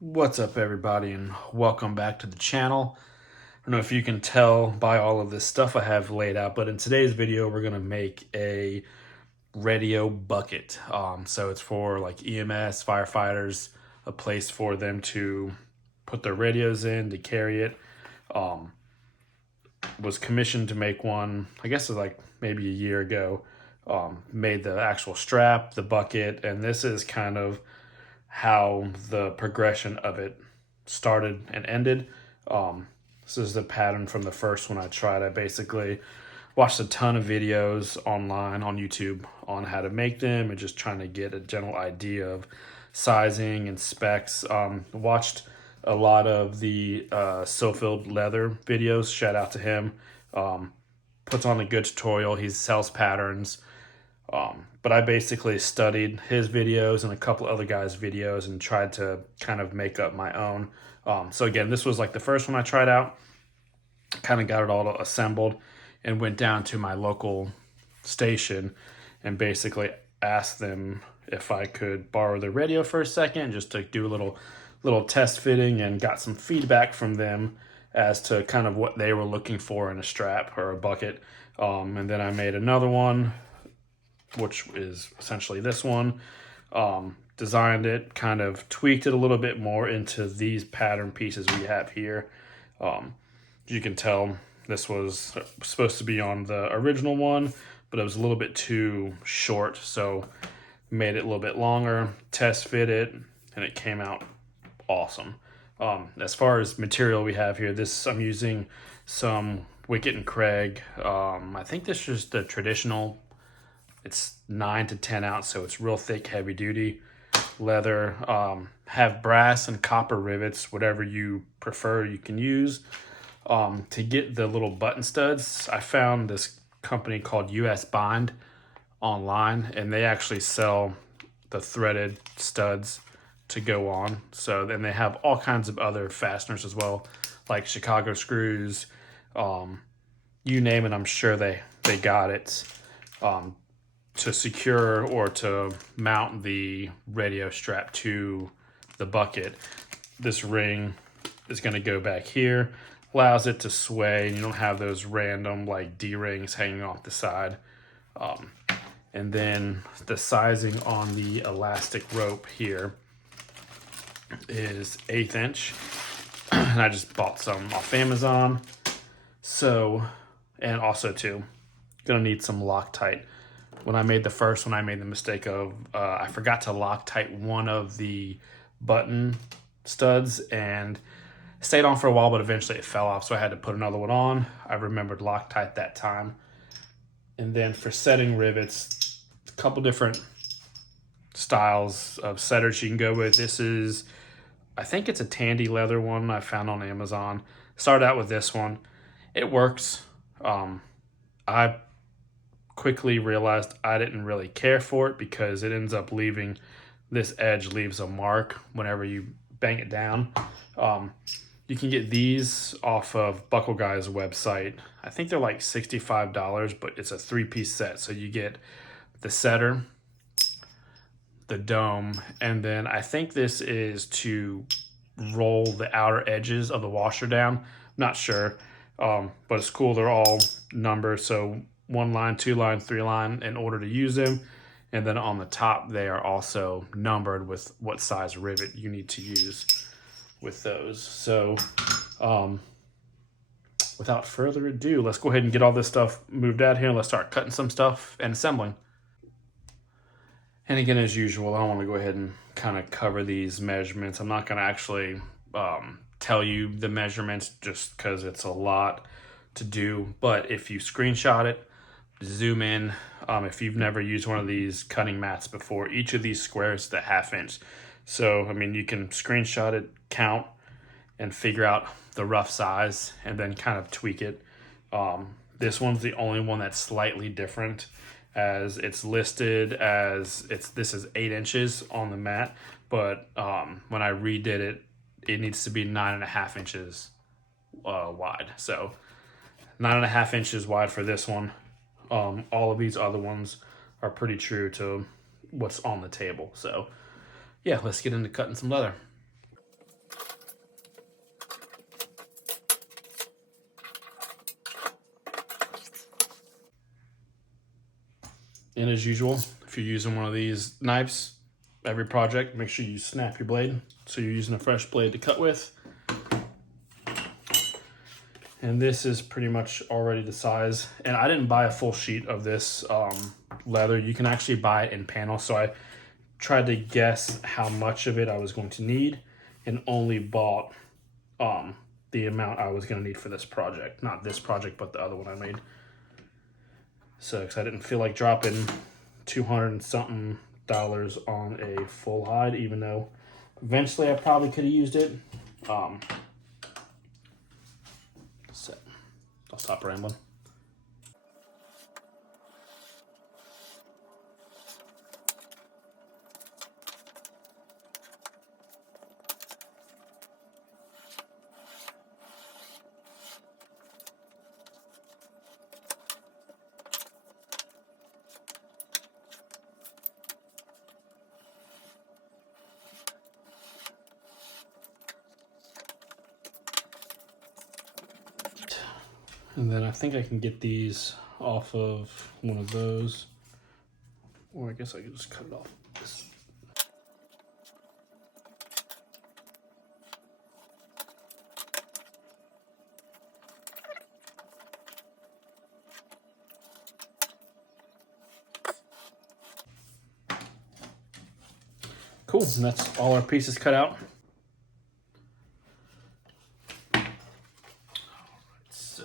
What's up, everybody, and welcome back to the channel. I don't know if you can tell by all of this stuff I have laid out, but in today's video we're going to make a radio bucket. So it's for like EMS, firefighters, a place for them to put their radios in to carry it. Was commissioned to make one, I guess it was like maybe a year ago. Made the actual strap, the bucket, and this is kind of how the progression of it started and ended. This is the pattern from the first one I tried. I basically watched a ton of videos online on YouTube on how to make them and just trying to get a general idea of sizing and specs. Watched a lot of the Sofilled Leather videos. Shout out to him. Puts on a good tutorial. He sells patterns. But I basically studied his videos and a couple other guys' videos and tried to kind of make up my own. So again, this was like the first one I tried out. Kind of got it all assembled and went down to my local station and basically asked them if I could borrow the radio for a second just to do a little test fitting, and got some feedback from them as to kind of what they were looking for in a strap or a bucket. And then I made another one, which is essentially this one. Designed it, kind of tweaked it a little bit more into these pattern pieces we have here. You can tell this was supposed to be on the original one, but it was a little bit too short, so made it a little bit longer, test fit it, and it came out awesome. As far as material we have here, I'm using some Wicket and Craig. I think this is the traditional. It's 9 to 10 ounce, so it's real thick, heavy duty leather. Have brass and copper rivets, whatever you prefer you can use. To get the little button studs, I found this company called US Bind online, and they actually sell the threaded studs to go on. So then they have all kinds of other fasteners as well, like Chicago screws. You name it, I'm sure they got it. To secure or to mount the radio strap to the bucket, this ring is going to go back here, allows it to sway, and you don't have those random like D-rings hanging off the side. And then the sizing on the elastic rope here is 1/8 inch. And I just bought some off Amazon. So, and also too, gonna need some Loctite. When I made the first one, I made the mistake of I forgot to Loctite one of the button studs, and stayed on for a while, but eventually it fell off, so I had to put another one on. I remembered Loctite that time. And then for setting rivets, a couple different styles of setters you can go with. This is, I think it's a Tandy leather one I found on Amazon. Started out with this one. It works. I quickly realized I didn't really care for it because it ends up leaving, this edge leaves a mark whenever you bang it down. You can get these off of Buckle Guy's website. I think they're like $65, but it's a 3-piece set. So you get the setter, the dome, and then I think this is to roll the outer edges of the washer down. Not sure, but it's cool. They're all numbered, so 1 line, 2 line, 3 line in order to use them. And then on the top, they are also numbered with what size rivet you need to use with those. So without further ado, let's go ahead and get all this stuff moved out here, and let's start cutting some stuff and assembling. And again, as usual, I want to go ahead and kind of cover these measurements. I'm not going to actually tell you the measurements just because it's a lot to do. But if you screenshot it, zoom in. If you've never used one of these cutting mats before, each of these squares is a 1/2 inch. So, I mean, you can screenshot it, count, and figure out the rough size, and then kind of tweak it. This one's the only one that's slightly different, as it's listed as this is 8 inches on the mat, but when I redid it, it needs to be 9.5 inches wide. So 9.5 inches wide for this one. All of these other ones are pretty true to what's on the table. So yeah, let's get into cutting some leather. And as usual, if you're using one of these knives, every project, make sure you snap your blade so you're using a fresh blade to cut with. And this is pretty much already the size. And I didn't buy a full sheet of this leather. You can actually buy it in panels. So I tried to guess how much of it I was going to need and only bought the amount I was going to need for this project. Not this project, but the other one I made. So, because I didn't feel like dropping $200 and something on a full hide, even though eventually I probably could have used it. So, I'll stop rambling. And then I think I can get these off of one of those. Or I guess I could just cut it off. Cool, and that's all our pieces cut out. So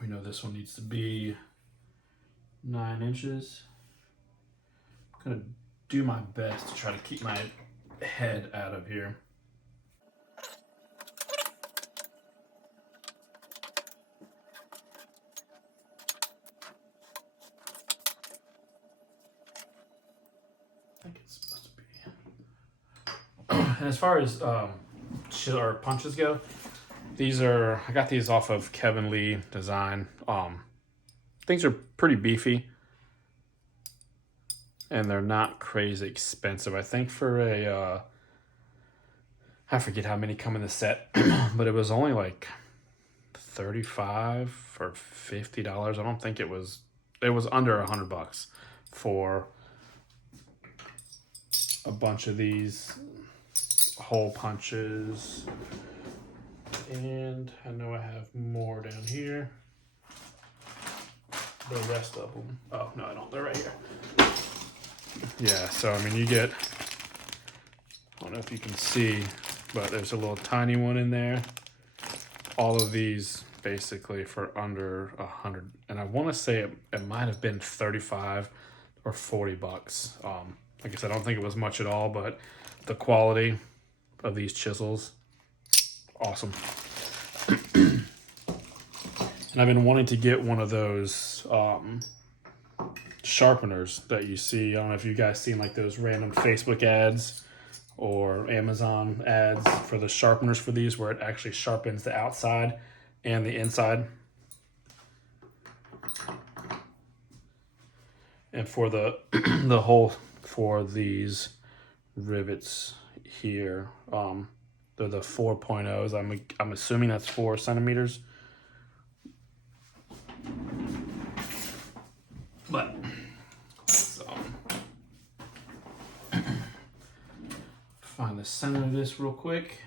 we know this one needs to be 9 inches. I'm gonna do my best to try to keep my head out of here. I think it's supposed to be. And as far as or punches go, I got these off of Kevin Lee Design. Things are pretty beefy, and they're not crazy expensive. I think for a I forget how many come in the set, but it was only like $35 or $50. I don't think it was under $100 for a bunch of these hole punches. And I know I have more down here. The rest of them. Oh, no, I don't. They're right here. Yeah, so I mean, you get, I don't know if you can see, but there's a little tiny one in there. All of these basically for under $100. And I want to say it might have been 35 or $40. Like I said, I don't think it was much at all, but the quality of these chisels, awesome. And I've been wanting to get one of those sharpeners that you see. I don't know if you guys seen like those random Facebook ads or Amazon ads for the sharpeners for these, where it actually sharpens the outside and the inside. And for the the hole for these rivets here, they're the 4.0s. I'm assuming that's 4 centimeters. But so, find the center of this real quick.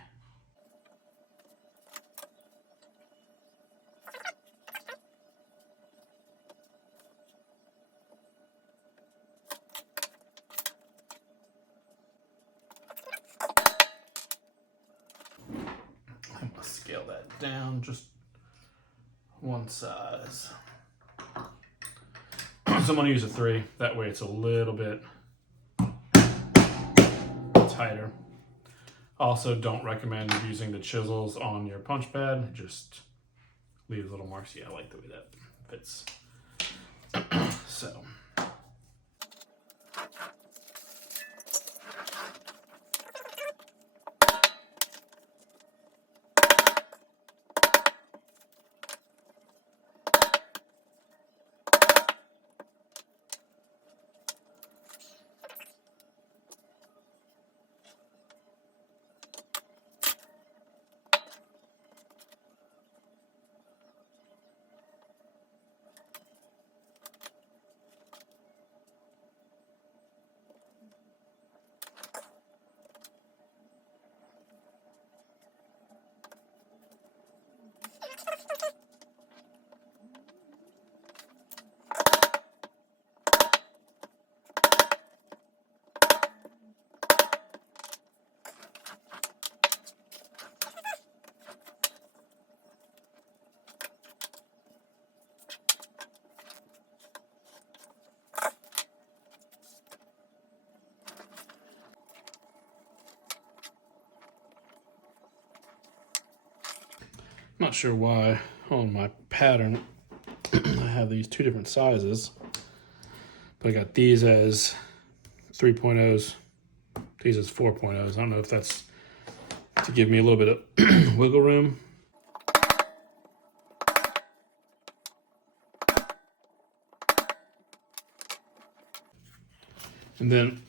I'm gonna scale that down just one size. So I'm gonna use a 3. That way it's a little bit tighter. Also, don't recommend using the chisels on your punch pad. It just leaves little marks. Yeah, I like the way that fits. So. Not sure why on my pattern I have these two different sizes, but I got these as 3.0s, these as 4.0s. I don't know if that's to give me a little bit of wiggle room. And then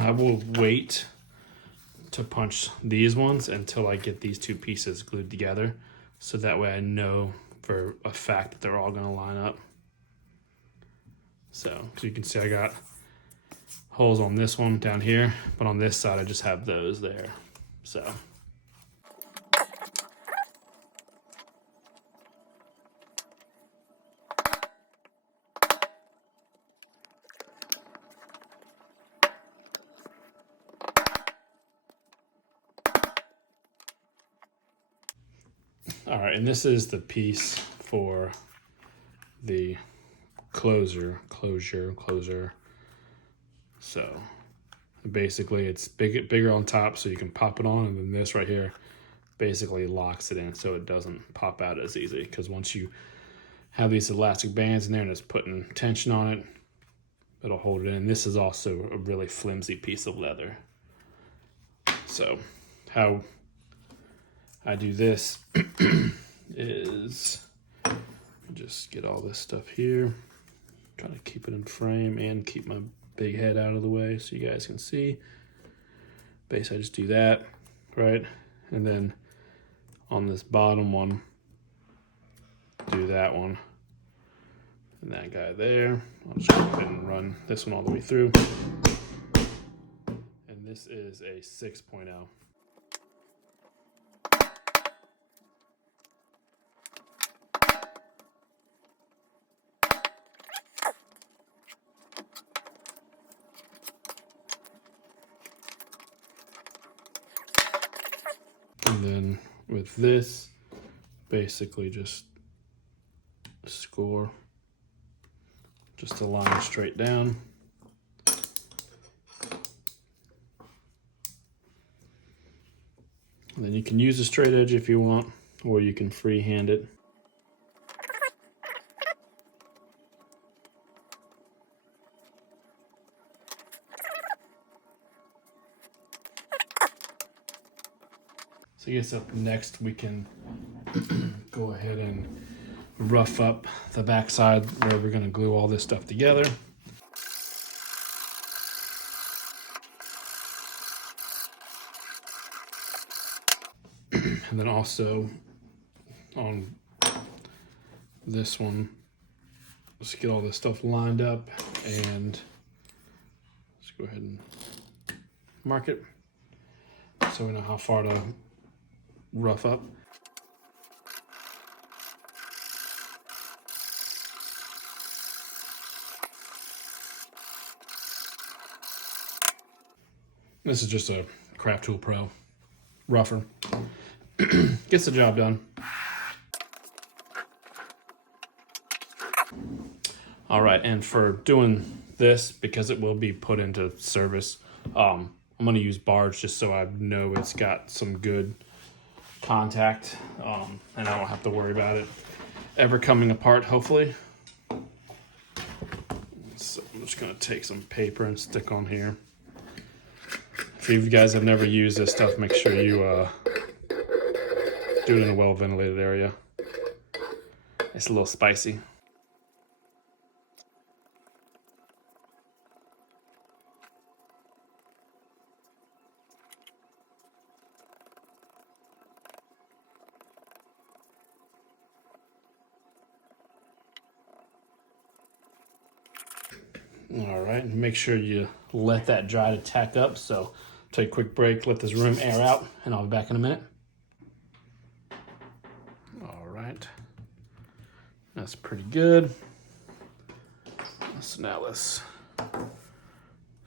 I will wait to punch these ones until I get these two pieces glued together. So that way I know for a fact that they're all gonna line up. So, as you can see, I got holes on this one down here, but on this side I just have those there. So. All right, and this is the piece for the closure. So basically it's bigger on top so you can pop it on, and then this right here basically locks it in so it doesn't pop out as easy, because once you have these elastic bands in there and it's putting tension on it, it'll hold it in. This is also a really flimsy piece of leather. So how I do this is just get all this stuff here, try to keep it in frame and keep my big head out of the way so you guys can see. Basically I just do that, right? And then on this bottom one, do that one and that guy there. I'll just go ahead and run this one all the way through. And this is a 6.0. And then with this, basically just score, just a line straight down. And then you can use a straight edge if you want, or you can freehand it. So I guess up next we can go ahead and rough up the backside where we're going to glue all this stuff together. And then also on this one, let's get all this stuff lined up and let's go ahead and mark it so we know how far to rough up. This is just a Craft Tool Pro rougher. Gets the job done. All right, and for doing this, because it will be put into service, I'm gonna use bars just so I know it's got some good contact, and I don't have to worry about it ever coming apart, hopefully. So I'm just gonna take some paper and stick on here. If you guys have never used this stuff, make sure you do it in a well-ventilated area. It's a little spicy. All right, and make sure you let that dry to tack up. So take a quick break, let this room air out, and I'll be back in a minute. All right, that's pretty good. So now let's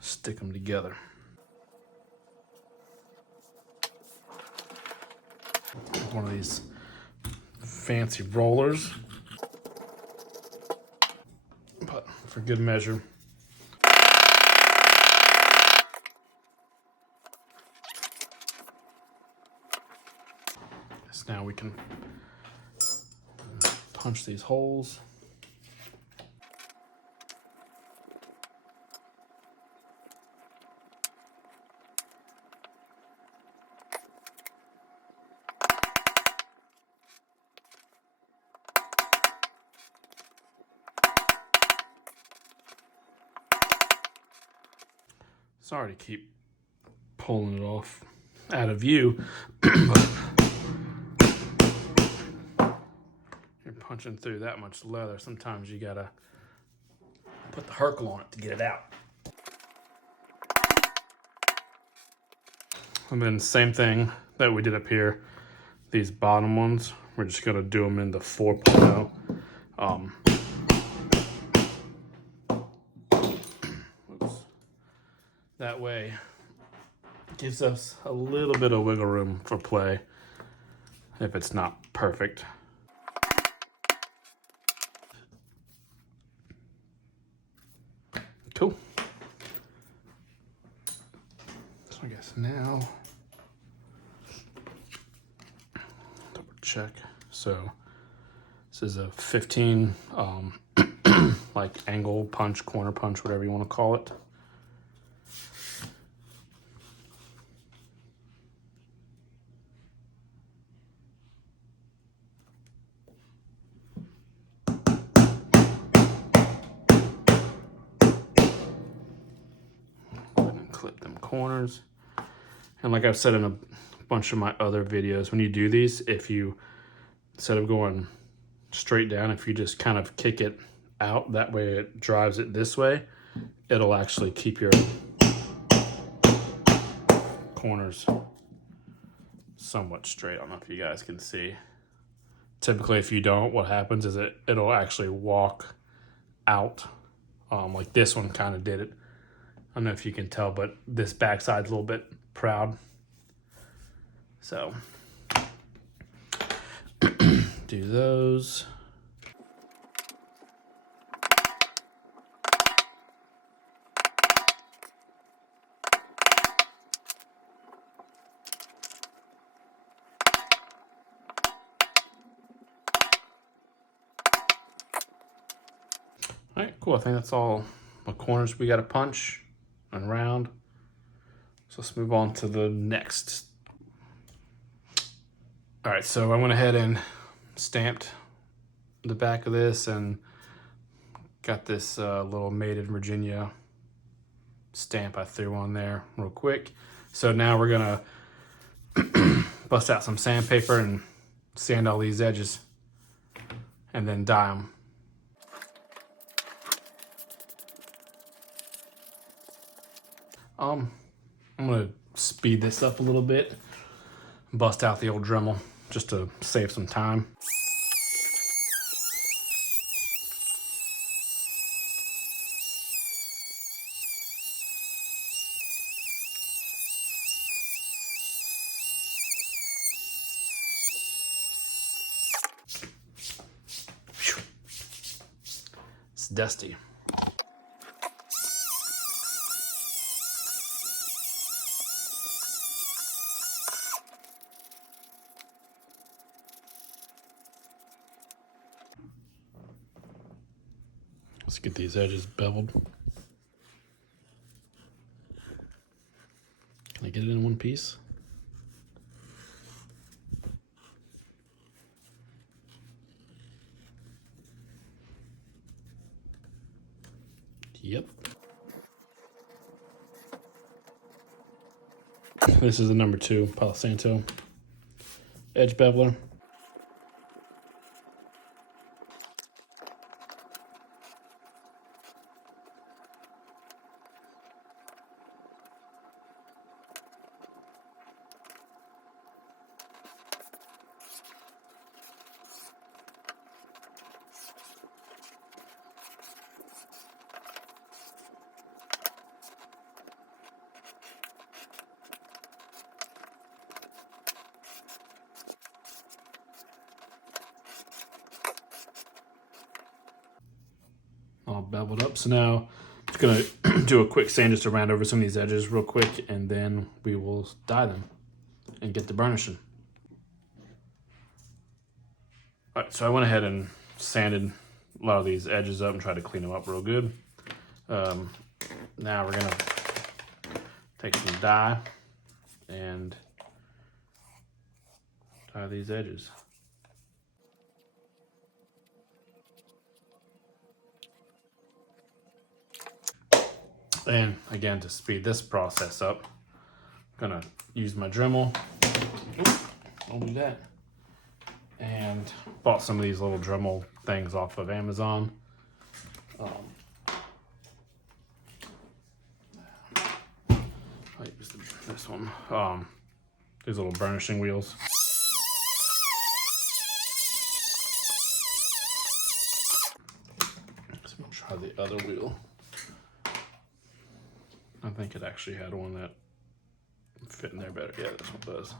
stick them together. One of these fancy rollers, but for good measure. Now we can punch these holes. Sorry to keep pulling it off out of view, but you're punching through that much leather. Sometimes you gotta put the Hercle on it to get it out. And then same thing that we did up here, these bottom ones, we're just gonna do them in the 4.0. That way, it gives us a little bit of wiggle room for play if it's not perfect. Cool. So I guess now, double check. So this is a 15, like angle punch, corner punch, whatever you want to call it. Clip them corners. And like I've said in a bunch of my other videos, when you do these, if you, instead of going straight down, if you just kind of kick it out, that way it drives it this way, it'll actually keep your corners somewhat straight. I don't know if you guys can see. Typically, if you don't, what happens is it'll actually walk out, like this one kind of did it. I don't know if you can tell, but this backside's a little bit proud. So, do those. All right, cool. I think that's all the corners we got to punch and round. So let's move on to the next. All right, so I went ahead and stamped the back of this and got this little Made in Virginia stamp I threw on there real quick. So now we're gonna bust out some sandpaper and sand all these edges and then dye them. I'm gonna speed this up a little bit, bust out the old Dremel just to save some time. It's dusty. Let's get these edges beveled. Can I get it in one piece? Yep. This is the number 2 Palo Santo edge beveler. All beveled up. So now I'm just gonna do a quick sand just to round over some of these edges real quick, and then we will dye them and get the burnishing. All right, so I went ahead and sanded a lot of these edges up and tried to clean them up real good. Now we're gonna take some dye and dye these edges. And again, to speed this process up, I'm gonna use my Dremel. Oops, don't do that. And bought some of these little Dremel things off of Amazon. I use this one. These little burnishing wheels. So I'm gonna try the other wheel. I think it actually had one that fit in there better. Yeah, this one does.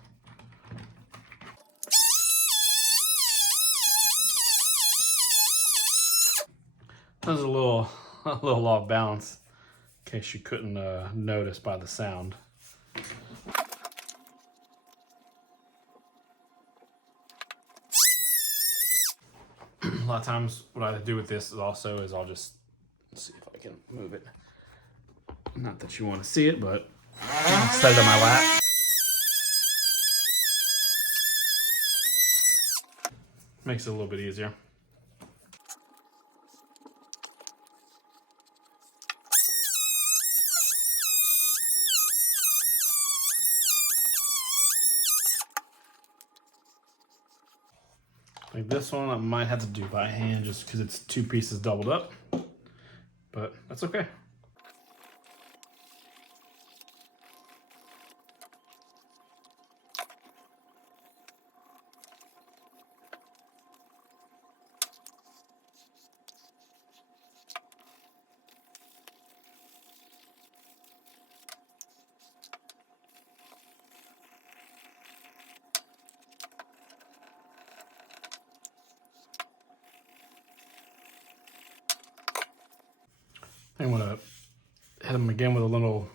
That was a little off balance, in case you couldn't notice by the sound. A lot of times, what I do with this is also I'll just see if I can move it. Not that you want to see it, but I'll set it on my lap. Makes it a little bit easier. Like this one, I might have to do by hand just because it's two pieces doubled up, but that's okay. I'm gonna hit them again with a little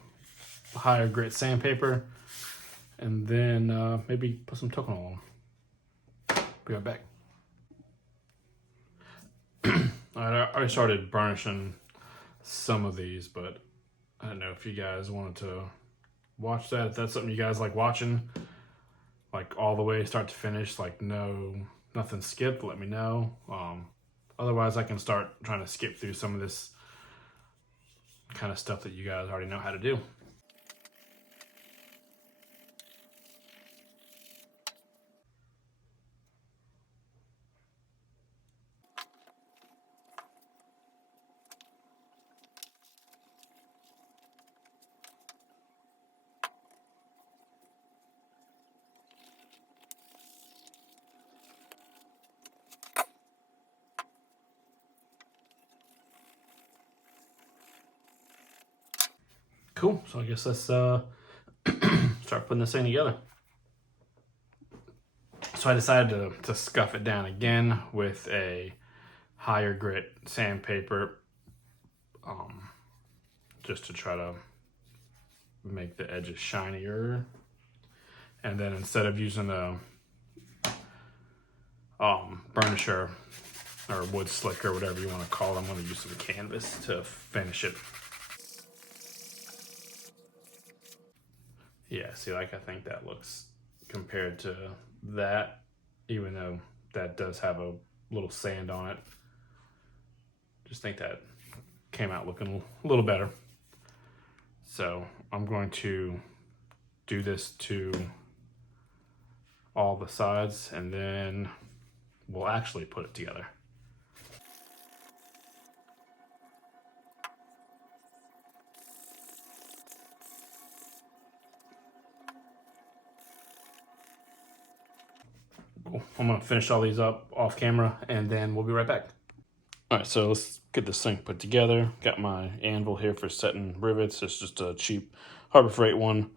higher grit sandpaper, and then maybe put some token on them. Be right back. Alright, I already started burnishing some of these, but I don't know if you guys wanted to watch that. If that's something you guys like watching, like all the way start to finish, like nothing skipped, let me know. Otherwise, I can start trying to skip through some of this kind of stuff that you guys already know how to do. Cool, so I guess let's start putting this thing together. So I decided to scuff it down again with a higher grit sandpaper, just to try to make the edges shinier. And then instead of using a burnisher or wood slicker, whatever you want to call it, I'm going to use some canvas to finish it. Yeah, see, like I think that looks, compared to that, even though that does have a little sand on it, just think that came out looking a little better. So I'm going to do this to all the sides, and then we'll actually put it together. Cool. I'm gonna finish all these up off camera, and then we'll be right back. All right, so let's get this thing put together. Got my anvil here for setting rivets. It's just a cheap Harbor Freight one.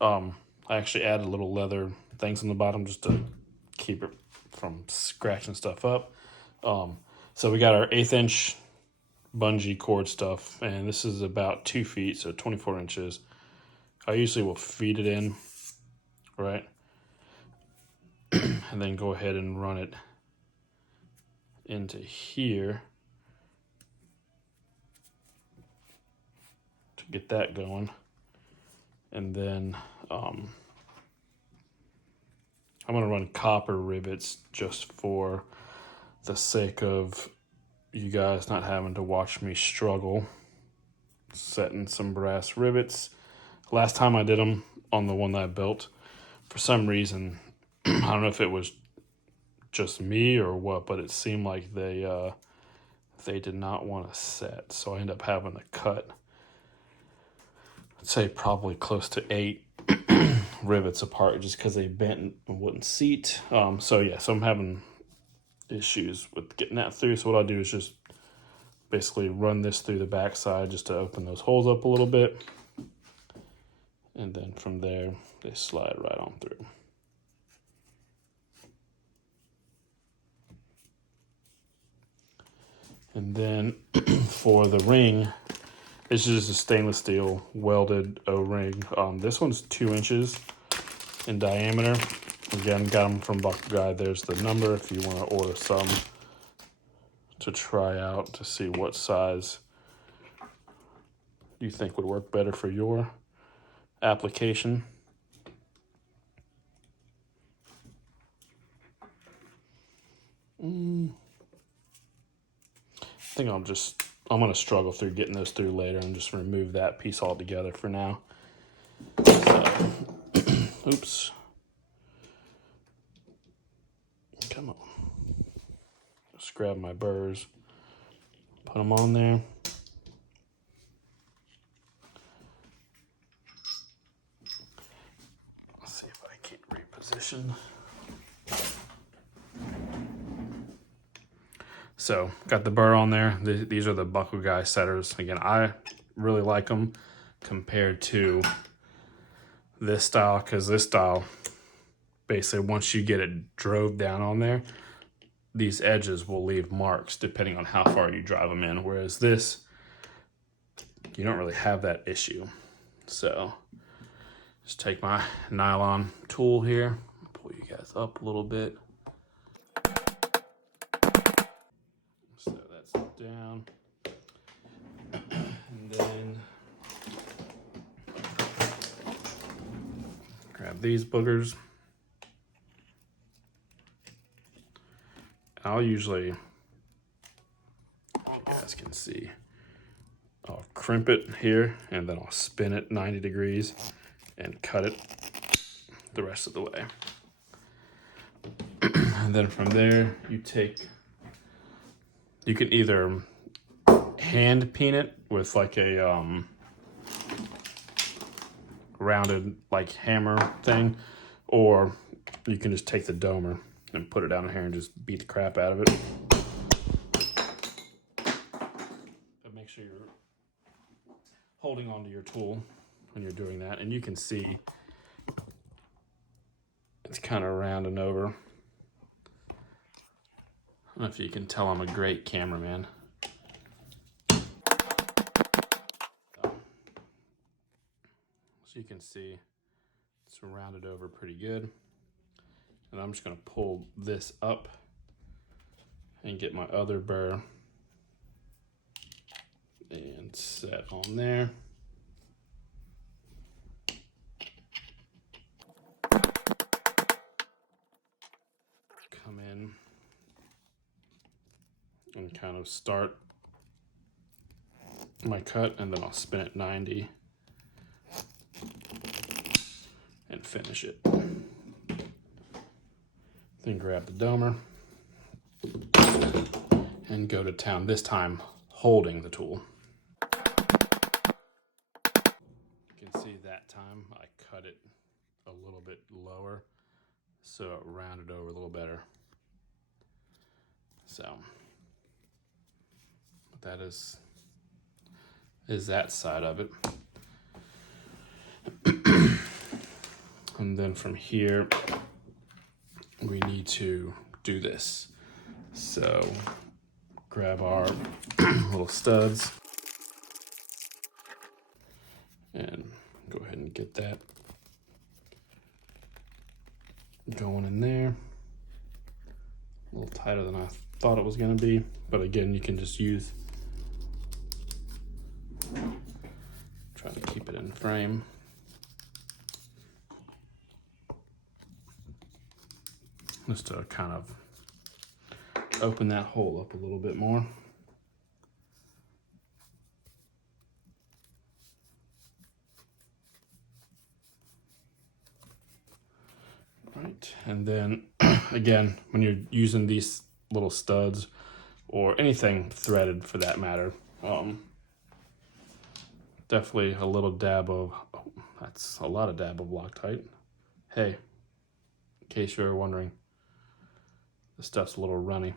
I actually added little leather things on the bottom just to keep it from scratching stuff up. So we got our 1/8 inch bungee cord stuff, and this is about 2 feet, so 24 inches. I usually will feed it in, right? And then go ahead and run it into here to get that going. And then I'm gonna run copper rivets just for the sake of you guys not having to watch me struggle setting some brass rivets. Last time I did them on the one that I built, for some reason, I don't know if it was just me or what, but it seemed like they did not want to set. So I ended up having to cut, I'd say probably close to 8 rivets apart just because they bent and wouldn't seat. So I'm having issues with getting that through. So what I'll do is just basically run this through the backside just to open those holes up a little bit. And then from there, they slide right on through. And then for the ring, it's just a stainless steel welded O-ring. This one's 2 inches in diameter. Again, got them from Buckle Guy. There's the number if you want to order some to try out to see what size you think would work better for your application. I think I'm going to struggle through getting those through later and just remove that piece altogether for now. So, oops. Come on. Just grab my burrs, put them on there. Let's see if I can't reposition. So, got the burr on there. These are the Buckle Guy setters. Again, I really like them compared to this style, because this style, basically, once you get it drove down on there, these edges will leave marks depending on how far you drive them in. Whereas this, you don't really have that issue. So, just take my nylon tool here, pull you guys up a little bit. So that's down. And then grab these boogers. I'll usually, you guys can see, I'll crimp it here and then I'll spin it 90 degrees and cut it the rest of the way. And then from there, you can either hand peen it with like a rounded like hammer thing, or you can just take the domer and put it down here and just beat the crap out of it. But make sure you're holding onto your tool when you're doing that, and you can see it's kind of rounding over. I don't know if you can tell I'm a great cameraman. So you can see it's rounded over pretty good. And I'm just going to pull this up and get my other burr and set on there. Come in and kind of start my cut, and then I'll spin it 90 and finish it. Then grab the domer and go to town, this time holding the tool. You can see that time I cut it a little bit lower so it rounded over a little better. So that is that side of it. And then from here, we need to do this. So grab our little studs and go ahead and get that going in there. A little tighter than I thought it was going to be. But again, you can just use, trying to keep it in frame. Just to kind of open that hole up a little bit more. Right, and then again, when you're using these little studs or anything threaded for that matter, definitely a little dab of, oh, that's a lot of dab of Loctite. Hey, in case you're wondering, the stuff's a little runny.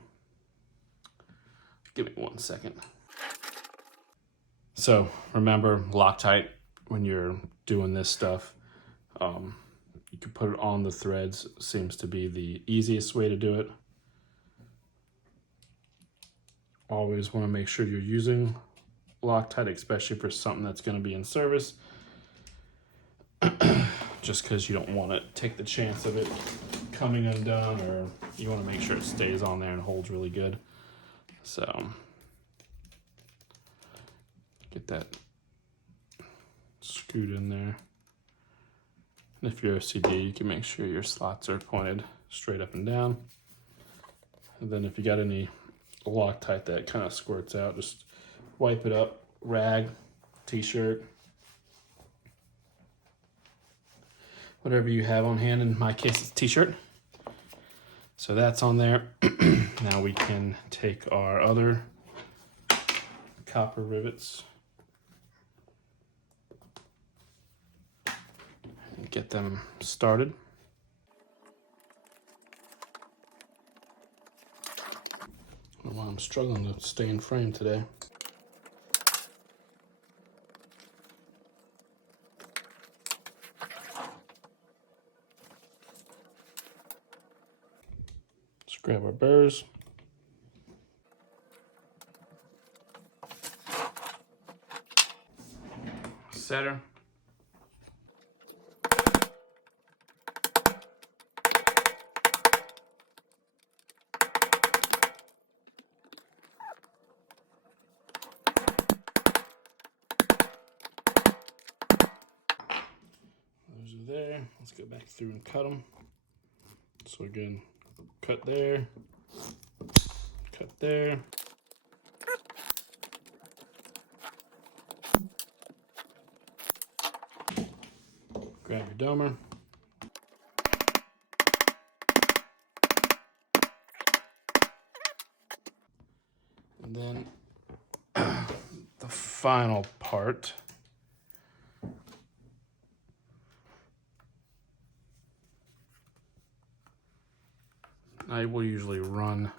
Give me 1 second. So remember, Loctite, when you're doing this stuff, you can put it on the threads. Seems to be the easiest way to do it. Always want to make sure you're using Loctite, especially for something that's going to be in service. Just because you don't want to take the chance of it coming undone, or you want to make sure it stays on there and holds really good. So get that screwed in there. And if you're OCD, you can make sure your slots are pointed straight up and down. And then if you got any Loctite that kind of squirts out, just wipe it up, rag, t-shirt, whatever you have on hand. In my case, it's a t-shirt. So that's on there. Now we can take our other copper rivets and get them started. I don't know why I'm struggling to stay in frame today. Let's grab our burrs. Setter. Those are there. Let's go back through and cut them. So again, cut there, cut there. Grab your domer. And then the final part, I will usually run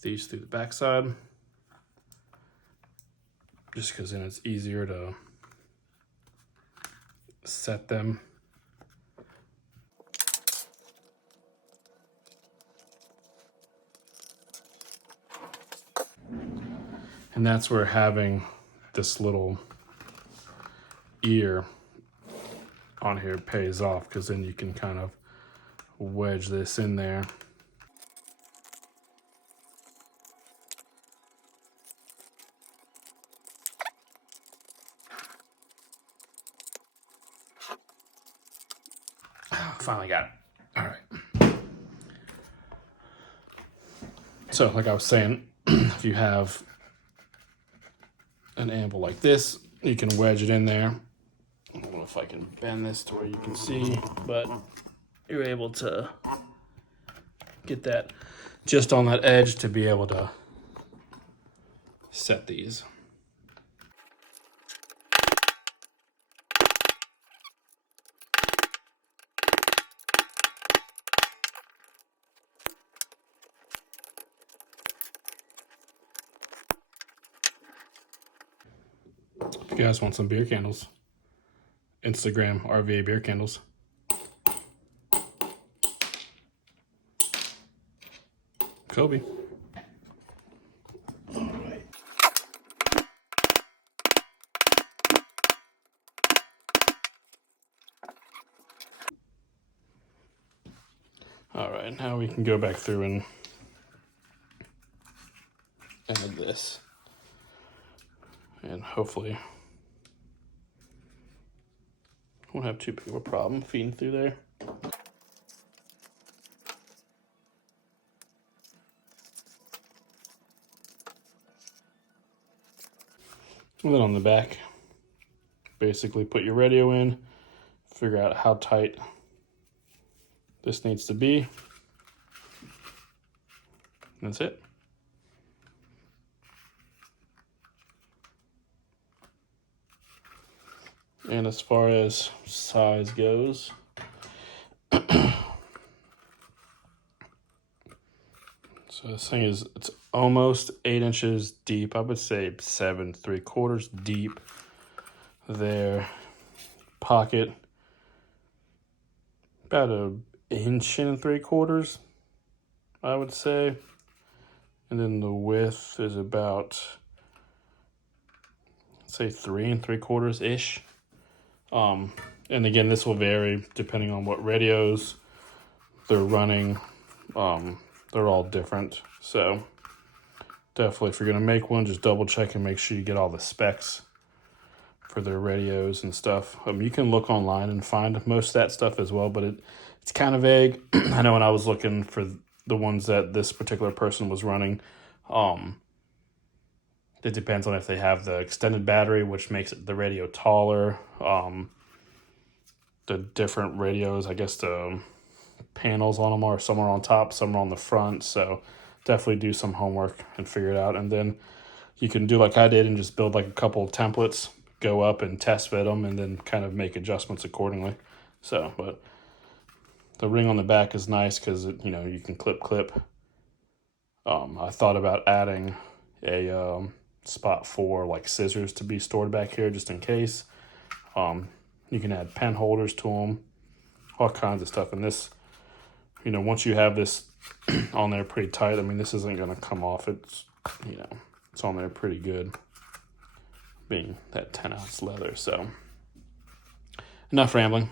these through the backside, just because then it's easier to set them. And that's where having this little ear on here pays off, because then you can kind of wedge this in there. Finally got it. All right. So like I was saying, if you have an anvil like this, you can wedge it in there. I don't know if I can bend this to where you can see, but you're able to get that just on that edge to be able to set these. If you guys want some beer candles, Instagram RVA beer candles. Kobe. All right. All right, now we can go back through and this. And hopefully won't have too big of a problem feeding through there. And then on the back, basically put your radio in, figure out how tight this needs to be. That's it. And as far as size goes, so this thing is, it's almost 8 inches deep. I would say 7 3/4 deep there. Pocket, about 1 3/4 inches, I would say. And then the width is about, say 3 3/4-ish. And again, this will vary depending on what radios they're running. They're all different. So definitely, if you're going to make one, just double check and make sure you get all the specs for their radios and stuff. You can look online and find most of that stuff as well, but it's kind of vague. I know when I was looking for the ones that this particular person was running, it depends on if they have the extended battery, which makes the radio taller. The different radios, I guess the panels on them are somewhere on top, somewhere on the front. So definitely do some homework and figure it out. And then you can do like I did and just build like a couple of templates, go up and test fit them, and then kind of make adjustments accordingly. So, but the ring on the back is nice because you can clip. I thought about adding a spot for like scissors to be stored back here just in case. You can add pen holders to them, all kinds of stuff. And this, once you have this on there pretty tight, I mean, this isn't going to come off. It's, it's on there pretty good, being that 10-ounce leather. So enough rambling.